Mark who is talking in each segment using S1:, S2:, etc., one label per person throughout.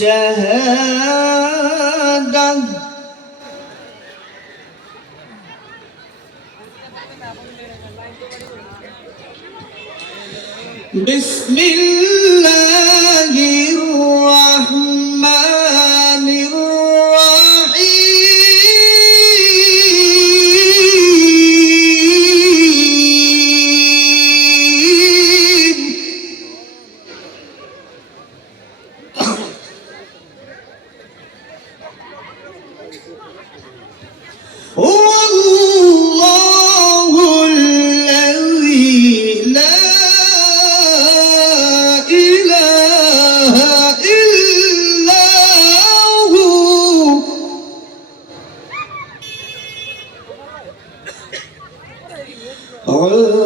S1: والشهاده بسم الله الرحمن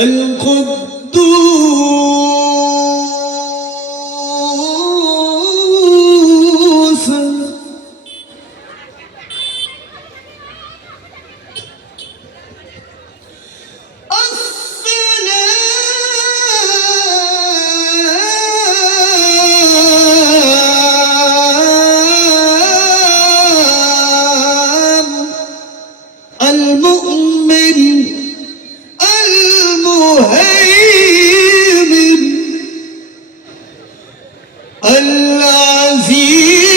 S1: القدس العزيز.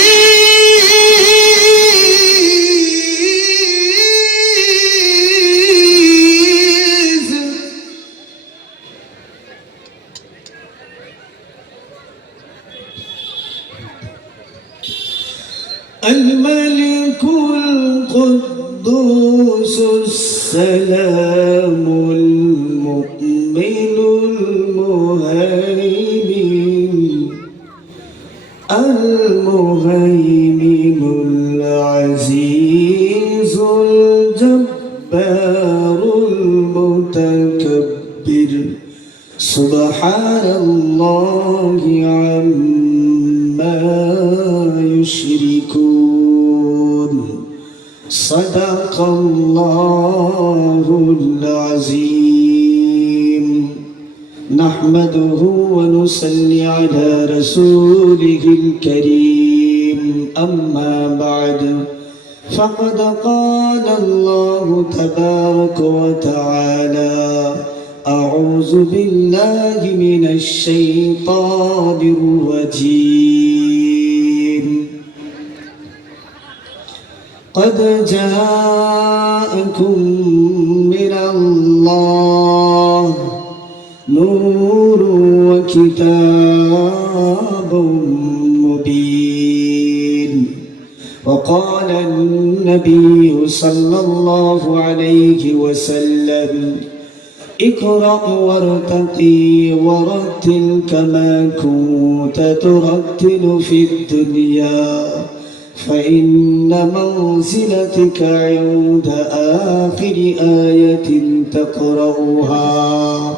S1: الملك القدوس السلام العزيز الجبار المتكبر. سبحان الله عما يشركون. صدق الله العظيم. نحمده ونصلي على رسوله الكريم. أما بعد. فقد قال الله تبارك وتعالى أعوذ بالله من الشيطان الرجيم. قد جاءكم من الله نور وكتاب وقال النبي صلى الله عليه وسلم اقرأ وارتقي ورتل كما كنت ترتل في الدنيا فإن منزلتك عند آخر آية تقرأها.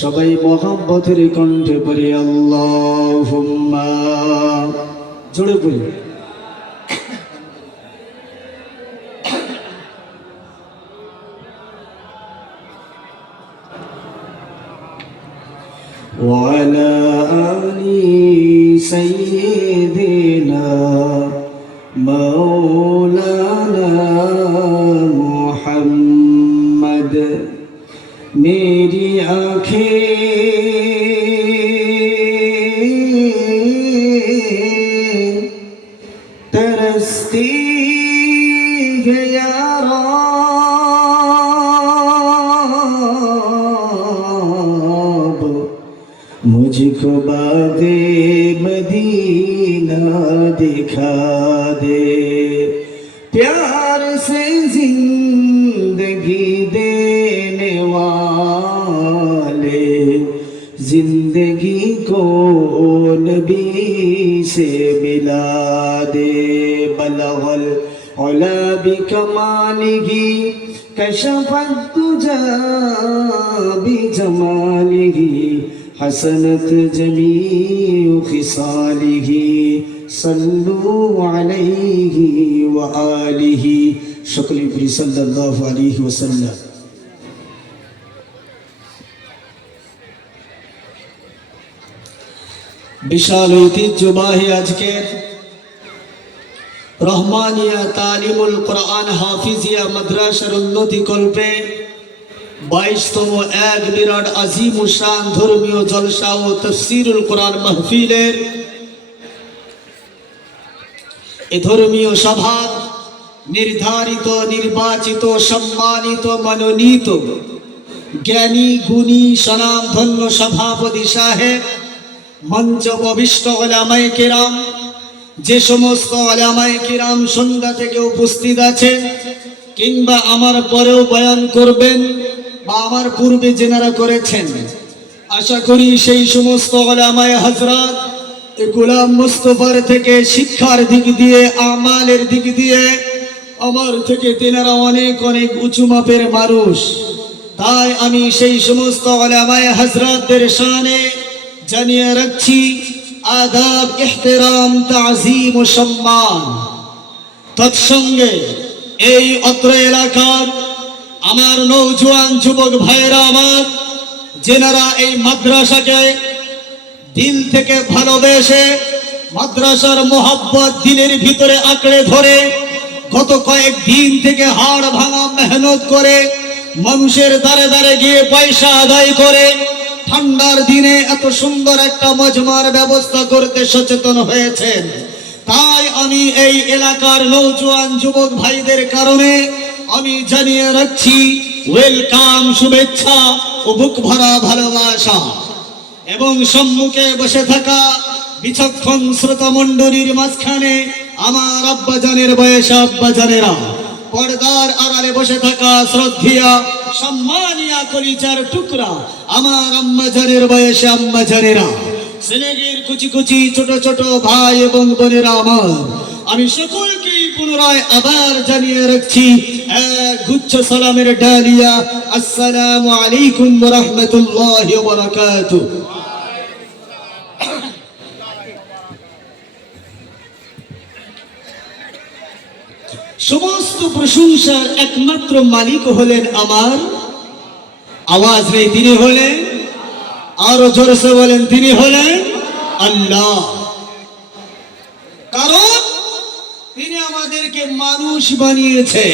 S1: সবাই মহাব্বতের কণ্ঠে পড়ে আল্লাহুম্মা জোরে পড়ি وعلى آل سيدنا मुझको बागे मदीना दिखा दे प्यार से जिंदगी देने वाले जिंदगी को नबी से मिला दे बलगल उला बिकमालिही कशफत तुजा बिजमालिही حسنت جميع خصاله صلوا عليه وآله شكل إبري صلى الله عليه وسلم বিশাল ঐতিহ্যবাহী আজকের রহমানিয়া তালিমুল কোরআন হাফিজিয়া মাদ্রাসার উন্নতি কল্পে বাইশতম এক বিরাট আজিম শান ধর্মীয় জলসা ও তফসিরুল কোরআন মাহফিলের এ ধর্মীয় সভা নির্ধারিত, নির্বাচিত, সম্মানিত, মনোনীত, জ্ঞানী, গুণী, সনাম ধন্য সভাপতি সাহেব মঞ্চ অবিষ্ট ওলামায় কেরাম, যে সমস্ত ওলামায় কেরাম সন্ধ্যা থেকে উপস্থিত আছে কিংবা আমার পরেও বয়ান করবেন বা আমার পূর্বে যেনারা করেছেন। আশা করি সেই সমস্ত ওলামায় হজরত গোলাম মুস্তফার থেকে শিক্ষার দিক দিয়ে, আমালের দিক দিয়ে, আমার থেকে তেনারা অনেক অনেক উঁচু মাপের মানুষ। তাই আমি সেই সমস্ত ওলামায় হজরতদের শানে জানিয়ে রাখছি, আদাব ইহতেরাম তাজিম ও সম্মান। তৎসঙ্গে এই অত্র এলাকার আমার নৌজওয়ান যুবক ভাইয়েরা আমার, যেনারা এই মাদ্রাসাকে দিল থেকে ভালোবেসে মাদ্রাসার মোহাব্বত দিনের ভিতরে আঁকড়ে ধরে গত কয়েক দিন থেকে হাড় ভাঙা মেহনত করে মানুষের দ্বারে দ্বারে গিয়ে পয়সা আদায় করে ঠান্ডার দিনে এত সুন্দর একটা মজমার ব্যবস্থা করতে সচেতন হয়েছেন। তাই আমি এই এলাকার নৌজওয়ান যুবক ভাইদের কারণে আমি জানিয়ে রাখছি ওয়েলকাম শুভেচ্ছা ও বুক ভরা ভালোবাসা। এবং সম্মুখে বসে থাকা বিচক্ষণ শ্রোতা মণ্ডলীর মাঝখানে আমার আব্বাজানের বয়সে আব্বাজানেরা। পর্দার আড়ালে বসে থাকা শ্রদ্ধিয়া, সম্মানিয়া কলিচার টুকরা আমার আম্মাজানের বয়সে আম্মাজানেরা। সেনেগের কুচি কুচি ছোট ছোট ভাই এবং বোনেরা আমার। আমি সকলকেই পুনরায় আবার জানিয়ে রাখছি গুচ্ছ সালামের ডালিয়া, আসসালামু আলাইকুম রহমতুল্লাহ সমস্ত প্রশংসার একমাত্র মালিক হলেন আমার। আওয়াজ নেই, তিনি হলেন। আরও জোরসে বলেন, তিনি হলেন আল্লাহ কারণ তিনি আমাদেরকে মানুষ বানিয়েছে।